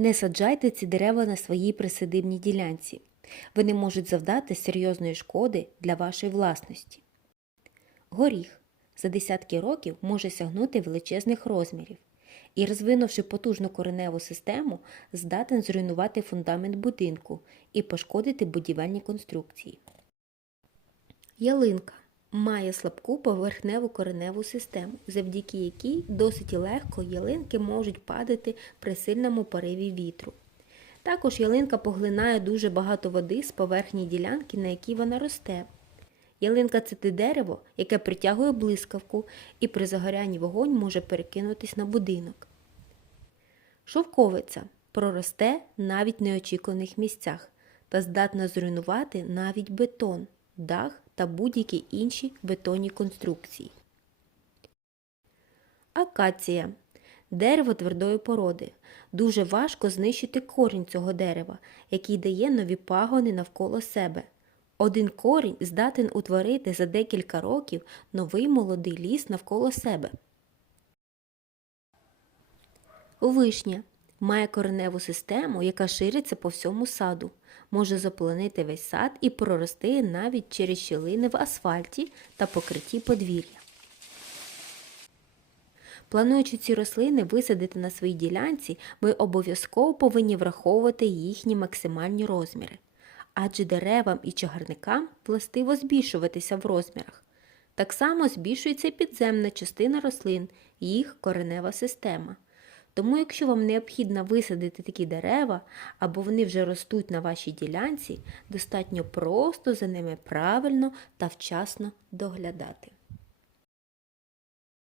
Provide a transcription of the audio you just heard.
Не саджайте ці дерева на своїй присадибній ділянці. Вони можуть завдати серйозної шкоди для вашої власності. Горіх за десятки років може сягнути величезних розмірів і, розвинувши потужну кореневу систему, здатен зруйнувати фундамент будинку і пошкодити будівельні конструкції. Ялинка має слабку поверхневу кореневу систему, завдяки якій досить легко ялинки можуть падати при сильному пориві вітру. Також ялинка поглинає дуже багато води з поверхні ділянки, на якій вона росте. Ялинка це те дерево, яке притягує блискавку і при загорянні вогонь може перекинутись на будинок. Шовковиця проросте навіть в неочікуваних місцях та здатна зруйнувати навіть бетон, дах та будь-які інші бетонні конструкції. Акація дерево твердої породи. Дуже важко знищити корінь цього дерева, який дає нові пагони навколо себе. Один корінь здатен утворити за декілька років новий молодий ліс навколо себе. Вишня має кореневу систему, яка шириться по всьому саду, може заполонити весь сад і прорости навіть через щілини в асфальті та покритті подвір'я. Плануючи ці рослини висадити на своїй ділянці, ви обов'язково повинні враховувати їхні максимальні розміри, адже деревам і чагарникам властиво збільшуватися в розмірах. Так само збільшується підземна частина рослин, їх коренева система. Тому, якщо вам необхідно висадити такі дерева або вони вже ростуть на вашій ділянці, достатньо просто за ними правильно та вчасно доглядати.